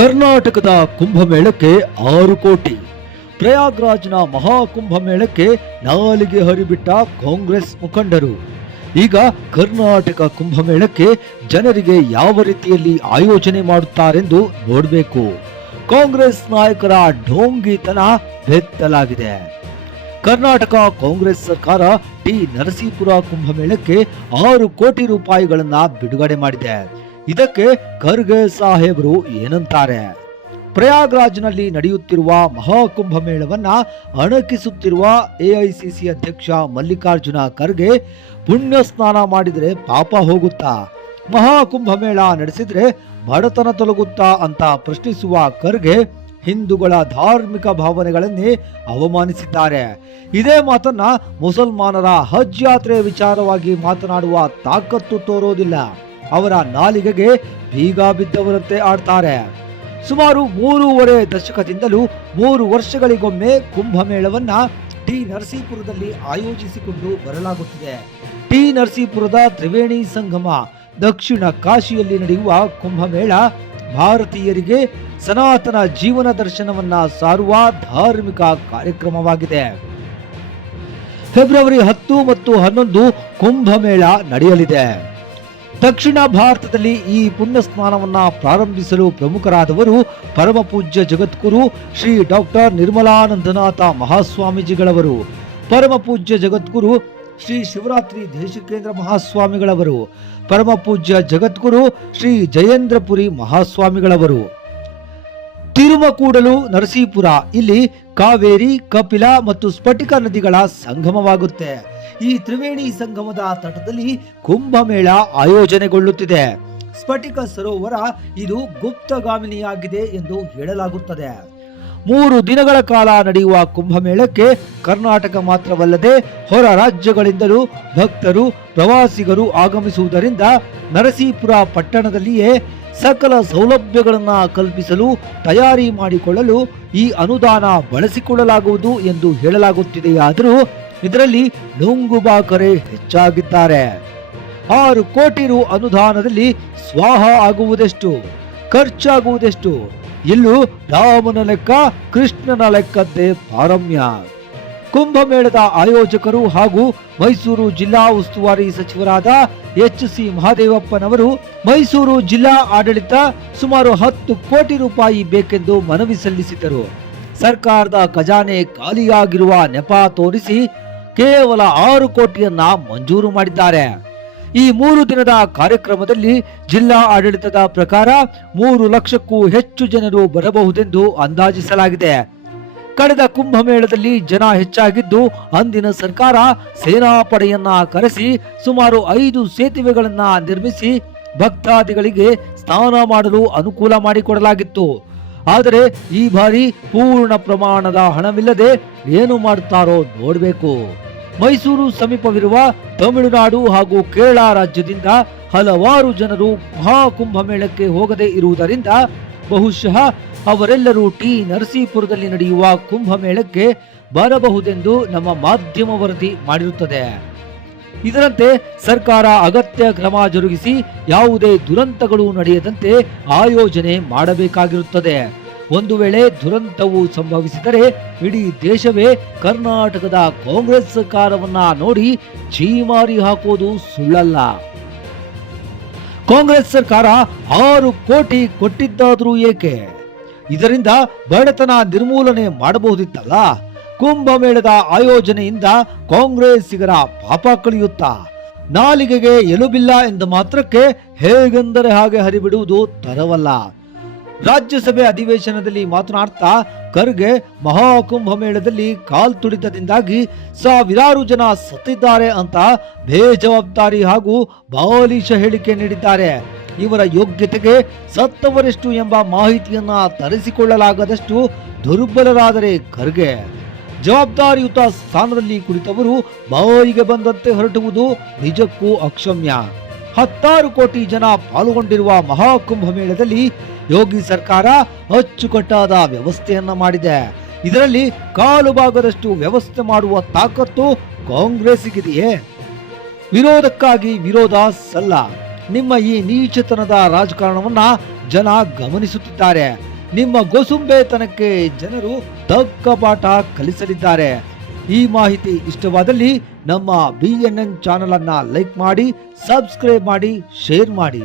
ಕರ್ನಾಟಕದ ಕುಂಭಮೇಳಕ್ಕೆ ಆರು ಕೋಟಿ. ಪ್ರಯಾಗ್ರಾಜ್ನ ಮಹಾಕುಂಭಮೇಳಕ್ಕೆ ನಾಲಿಗೆ ಹರಿಬಿಟ್ಟ ಕಾಂಗ್ರೆಸ್ ಮುಖಂಡರು. ಈಗ ಕರ್ನಾಟಕ ಕುಂಭಮೇಳಕ್ಕೆ ಜನರಿಗೆ ಯಾವ ರೀತಿಯಲ್ಲಿ ಆಯೋಜನೆ ಮಾಡುತ್ತಾರೆಂದು ನೋಡಬೇಕು. ಕಾಂಗ್ರೆಸ್ ನಾಯಕರ ಢೋಂಗಿತನ ಬೆತ್ತಲಾಗಿದೆ. ಕರ್ನಾಟಕ ಕಾಂಗ್ರೆಸ್ ಸರ್ಕಾರ ಟಿ ನರಸೀಪುರ ಕುಂಭಮೇಳಕ್ಕೆ ಆರು ಕೋಟಿ ರೂಪಾಯಿಗಳನ್ನು ಬಿಡುಗಡೆ ಮಾಡಿದೆ. ಇದಕ್ಕೆ ಖರ್ಗೆ ಸಾಹೇಬರು ಏನಂತಾರೆ? ಪ್ರಯಾಗ್ರಾಜ್ನಲ್ಲಿ ನಡೆಯುತ್ತಿರುವ ಮಹಾಕುಂಭ ಮೇಳವನ್ನ ಅಣಕಿಸುತ್ತಿರುವ ಎಐಸಿಸಿ ಅಧ್ಯಕ್ಷ ಮಲ್ಲಿಕಾರ್ಜುನ ಖರ್ಗೆ ಪುಣ್ಯ ಸ್ನಾನ ಮಾಡಿದರೆ ಪಾಪ ಹೋಗುತ್ತಾ? ಮಹಾಕುಂಭ ಮೇಳ ನಡೆಸಿದ್ರೆ ಬಡತನ ತೊಲಗುತ್ತಾ ಅಂತ ಪ್ರಶ್ನಿಸುವ ಖರ್ಗೆ ಹಿಂದೂಗಳ ಧಾರ್ಮಿಕ ಭಾವನೆಗಳನ್ನೇ ಅವಮಾನಿಸಿದ್ದಾರೆ. ಇದೇ ಮಾತನ್ನ ಮುಸಲ್ಮಾನರ ಹಜ್ ಯಾತ್ರೆ ವಿಚಾರವಾಗಿ ಮಾತನಾಡುವ ತಾಕತ್ತು ತೋರೋದಿಲ್ಲ. ಅವರ ನಾಲಿಗೆಗೆ ಬೀಗ ಬಿದ್ದವರಂತೆ ಆಡ್ತಾರೆ. ಸುಮಾರು ಮೂರೂವರೆ ದಶಕದಿಂದಲೂ ಮೂರು ವರ್ಷಗಳಿಗೊಮ್ಮೆ ಕುಂಭಮೇಳವನ್ನ ಟಿ ನರಸೀಪುರದಲ್ಲಿ ಆಯೋಜಿಸಿಕೊಂಡು ಬರಲಾಗುತ್ತಿದೆ. ಟಿ ನರಸೀಪುರದ ತ್ರಿವೇಣಿ ಸಂಗಮ ದಕ್ಷಿಣ ಕಾಶಿಯಲ್ಲಿ ನಡೆಯುವ ಕುಂಭಮೇಳ ಭಾರತೀಯರಿಗೆ ಸನಾತನ ಜೀವನ ದರ್ಶನವನ್ನ ಸಾರುವ ಧಾರ್ಮಿಕ ಕಾರ್ಯಕ್ರಮವಾಗಿದೆ. ಫೆಬ್ರವರಿ ಹತ್ತು ಮತ್ತು ಹನ್ನೊಂದು ಕುಂಭಮೇಳ ನಡೆಯಲಿದೆ. ದಕ್ಷಿಣ ಭಾರತದಲ್ಲಿ ಈ ಪುಣ್ಯ ಸ್ನಾನವನ್ನ ಪ್ರಾರಂಭಿಸಲು ಪ್ರಮುಖರಾದವರು ಪರಮ ಪೂಜ್ಯ ಜಗದ್ಗುರು ಶ್ರೀ ಡಾಕ್ಟರ್ ನಿರ್ಮಲಾನಂದನಾಥ ಮಹಾಸ್ವಾಮೀಜಿಗಳವರು. ಪರಮ ಪೂಜ್ಯ ಜಗದ್ಗುರು ಶ್ರೀ ಶಿವರಾತ್ರಿ ದೇಶಿಕೇಂದ್ರ ಮಹಾಸ್ವಾಮಿಗಳವರು. ಪರಮ ಪೂಜ್ಯ ಜಗದ್ಗುರು ಶ್ರೀ ಜಯೇಂದ್ರಪುರಿ ಮಹಾಸ್ವಾಮಿಗಳವರು. ತಿರುಮಕೂಡಲು ನರಸೀಪುರ. ಇಲ್ಲಿ ಕಾವೇರಿ, ಕಪಿಲ ಮತ್ತು ಸ್ಫಟಿಕ ನದಿಗಳ ಸಂಗಮವಾಗುತ್ತೆ. ಈ ತ್ರಿವೇಣಿ ಸಂಗಮದ ತಟದಲ್ಲಿ ಕುಂಭಮೇಳ ಆಯೋಜನೆಗೊಳ್ಳುತ್ತಿದೆ. ಸ್ಫಟಿಕ ಸರೋವರ ಇದು ಗುಪ್ತಗಾಮಿನಿಯಾಗಿದೆ ಎಂದು ಹೇಳಲಾಗುತ್ತದೆ. ಮೂರು ದಿನಗಳ ಕಾಲ ನಡೆಯುವ ಕುಂಭಮೇಳಕ್ಕೆ ಕರ್ನಾಟಕ ಮಾತ್ರವಲ್ಲದೆ ಹೊರ ರಾಜ್ಯಗಳಿಂದಲೂ ಭಕ್ತರು, ಪ್ರವಾಸಿಗರು ಆಗಮಿಸುವುದರಿಂದ ನರಸೀಪುರ ಪಟ್ಟಣದಲ್ಲಿಯೇ ಸಕಲ ಸೌಲಭ್ಯಗಳನ್ನು ಕಲ್ಪಿಸಲು, ತಯಾರಿ ಮಾಡಿಕೊಳ್ಳಲು ಈ ಅನುದಾನ ಬಳಸಿಕೊಳ್ಳಲಾಗುವುದು ಎಂದು ಹೇಳಲಾಗುತ್ತಿದೆಯಾದರೂ ಇದರಲ್ಲಿ ನುಂಗುಬಾಕರೇ ಹೆಚ್ಚಾಗಿದ್ದಾರೆ. ಆರು ಕೋಟಿ ರು ಅನುದಾನದಲ್ಲಿ ಸ್ವಾಹ ಆಗುವುದೆಷ್ಟು? ಖರ್ಚಾಗುವುದೆಷ್ಟು? ಇಲ್ಲೂ ರಾಮನ ಲೆಕ್ಕ, ಕೃಷ್ಣನ ಲೆಕ್ಕದ್ದೇ ಪಾರಮ್ಯ. ಕುಂಭಮೇಳದ ಆಯೋಜಕರು ಹಾಗೂ ಮೈಸೂರು ಜಿಲ್ಲಾ ಉಸ್ತುವಾರಿ ಸಚಿವರಾದ ಎಚ್ ಸಿ ಮಹಾದೇವಪ್ಪನವರು ಮೈಸೂರು ಜಿಲ್ಲಾ ಆಡಳಿತ ಸುಮಾರು ಹತ್ತು ಕೋಟಿ ರೂಪಾಯಿ ಬೇಕೆಂದು ಮನವಿ ಸಲ್ಲಿಸಿದರು ಸರ್ಕಾರದ ಖಜಾನೆ ಖಾಲಿಯಾಗಿರುವ ನೆಪ ತೋರಿಸಿ ಕೇವಲ ಆರು ಕೋಟಿಯನ್ನ ಮಂಜೂರು ಮಾಡಿದ್ದಾರೆ. ಈ ಮೂರು ದಿನದ ಕಾರ್ಯಕ್ರಮದಲ್ಲಿ ಜಿಲ್ಲಾ ಆಡಳಿತದ ಪ್ರಕಾರ ಮೂರು ಲಕ್ಷಕ್ಕೂ ಹೆಚ್ಚು ಜನರು ಬರಬಹುದೆಂದು ಅಂದಾಜಿಸಲಾಗಿದೆ. ಕಳೆದ ಕುಂಭಮೇಳದಲ್ಲಿ ಜನ ಹೆಚ್ಚಾಗಿದ್ದು ಅಂದಿನ ಸರ್ಕಾರ ಸೇನಾಪಡೆಯನ್ನ ಕರೆಸಿ ಸುಮಾರು ಐದು ಸೇತುವೆಗಳನ್ನ ನಿರ್ಮಿಸಿ ಭಕ್ತಾದಿಗಳಿಗೆ ಸ್ನಾನ ಮಾಡಲು ಅನುಕೂಲ ಮಾಡಿಕೊಡಲಾಗಿತ್ತು. ಆದರೆ ಈ ಬಾರಿ ಪೂರ್ಣ ಪ್ರಮಾಣದ ಹಣವಿಲ್ಲದೆ ಏನು ಮಾಡುತ್ತಾರೋ ನೋಡಬೇಕು. ಮೈಸೂರು ಸಮೀಪವಿರುವ ತಮಿಳುನಾಡು ಹಾಗೂ ಕೇರಳ ರಾಜ್ಯದಿಂದ ಹಲವಾರು ಜನರು ಮಹಾಕುಂಭಮೇಳಕ್ಕೆ ಹೋಗದೆ ಇರುವುದರಿಂದ ಬಹುಶಃ ಅವರೆಲ್ಲರೂ ಟಿ ನರಸೀಪುರದಲ್ಲಿ ನಡೆಯುವ ಕುಂಭಮೇಳಕ್ಕೆ ಬರಬಹುದೆಂದು ನಮ್ಮ ಮಾಧ್ಯಮ ವರದಿ ಮಾಡಿರುತ್ತದೆ. ಇದರಂತೆ ಸರ್ಕಾರ ಅಗತ್ಯ ಕ್ರಮ ಜರುಗಿಸಿ ಯಾವುದೇ ದುರಂತಗಳು ನಡೆಯದಂತೆ ಆಯೋಜನೆ ಮಾಡಬೇಕಾಗಿರುತ್ತದೆ. ಒಂದು ವೇಳೆ ದುರಂತವು ಸಂಭವಿಸಿದರೆ ಇಡೀ ದೇಶವೇ ಕರ್ನಾಟಕದ ಕಾಂಗ್ರೆಸ್ ಸರ್ಕಾರವನ್ನ ನೋಡಿ ಛೀಮಾರಿ ಹಾಕೋದು ಸುಳ್ಳಲ್ಲ. ಕಾಂಗ್ರೆಸ್ ಸರ್ಕಾರ ಆರು ಕೋಟಿ ಕೊಟ್ಟಿದ್ದಾದರೂ ಏಕೆ? ಇದರಿಂದ ಬಡತನ ನಿರ್ಮೂಲನೆ ಮಾಡಬಹುದಿತ್ತಲ್ಲ? ಕುಂಭಮೇಳದ ಆಯೋಜನೆಯಿಂದ ಕಾಂಗ್ರೆಸ್ಸಿಗರ ಪಾಪ ಕಳೆಯುತ್ತಾ? ನಾಲಿಗೆಗೆ ಎಲುಬಿಲ್ಲ ಎಂದ ಮಾತ್ರಕ್ಕೆ ಹೇಗೆಂದರೆ ಹಾಗೆ ಹರಿಬಿಡುವುದು ತರವಲ್ಲ. ರಾಜ್ಯಸಭೆ ಅಧಿವೇಶನದಲ್ಲಿ ಮಾತನಾಡ್ತಾ ಖರ್ಗೆ ಮಹಾಕುಂಭಮೇಳದಲ್ಲಿ ಕಾಲ್ತುಳಿತದಿಂದಾಗಿ ಸಾವಿರಾರು ಜನ ಸತ್ತಿದ್ದಾರೆ ಅಂತ ಬೇಜವಾಬ್ದಾರಿ ಹಾಗೂ ಬಾಲಿಶ ಹೇಳಿಕೆ ನೀಡಿದ್ದಾರೆ. ಇವರ ಯೋಗ್ಯತೆಗೆ ಸತ್ತವರೆಷ್ಟು ಎಂಬ ಮಾಹಿತಿಯನ್ನ ತರಿಸಿಕೊಳ್ಳಲಾಗದಷ್ಟು ದುರ್ಬಲರಾದರೆ ಖರ್ಗೆ. ಜವಾಬ್ದಾರಿಯುತ ಸ್ಥಾನದಲ್ಲಿ ಕುಳಿತವರು ಬಾವಿಗೆ ಬಂದಂತೆ ಹೊರಟುವುದು ನಿಜಕ್ಕೂ ಅಕ್ಷಮ್ಯ. ಹತ್ತಾರು ಕೋಟಿ ಜನ ಪಾಲ್ಗೊಂಡಿರುವ ಮಹಾಕುಂಭಮೇಳದಲ್ಲಿ ಯೋಗಿ ಸರ್ಕಾರ ಅಚ್ಚುಕಟ್ಟಾದ ವ್ಯವಸ್ಥೆಯನ್ನ ಮಾಡಿದೆ. ಇದರಲ್ಲಿ ಕಾಲು ಭಾಗದಷ್ಟು ವ್ಯವಸ್ಥೆ ಮಾಡುವ ತಾಕತ್ತು ಕಾಂಗ್ರೆಸ್ಗಿದೆಯೇ ವಿರೋಧಕ್ಕಾಗಿ ವಿರೋಧ ಸಲ್ಲ. ನಿಮ್ಮ ಈ ನೀಚತನದ ರಾಜಕಾರಣವನ್ನ ಜನ ಗಮನಿಸುತ್ತಿದ್ದಾರೆ. ನಿಮ್ಮ ಗೊಸುಂಬೆತನಕ್ಕೆ ಜನರು ತಕ್ಕ ಪಾಠ ಕಲಿಸಲಿದ್ದಾರೆ. ಈ ಮಾಹಿತಿ ಇಷ್ಟವಾದಲ್ಲಿ ನಮ್ಮ ಬಿ ಎನ್ ಎನ್ ಚಾನಲನ್ನು ಲೈಕ್ ಮಾಡಿ ಸಬ್ಸ್ಕ್ರೈಬ್ ಮಾಡಿ ಶೇರ್ ಮಾಡಿ.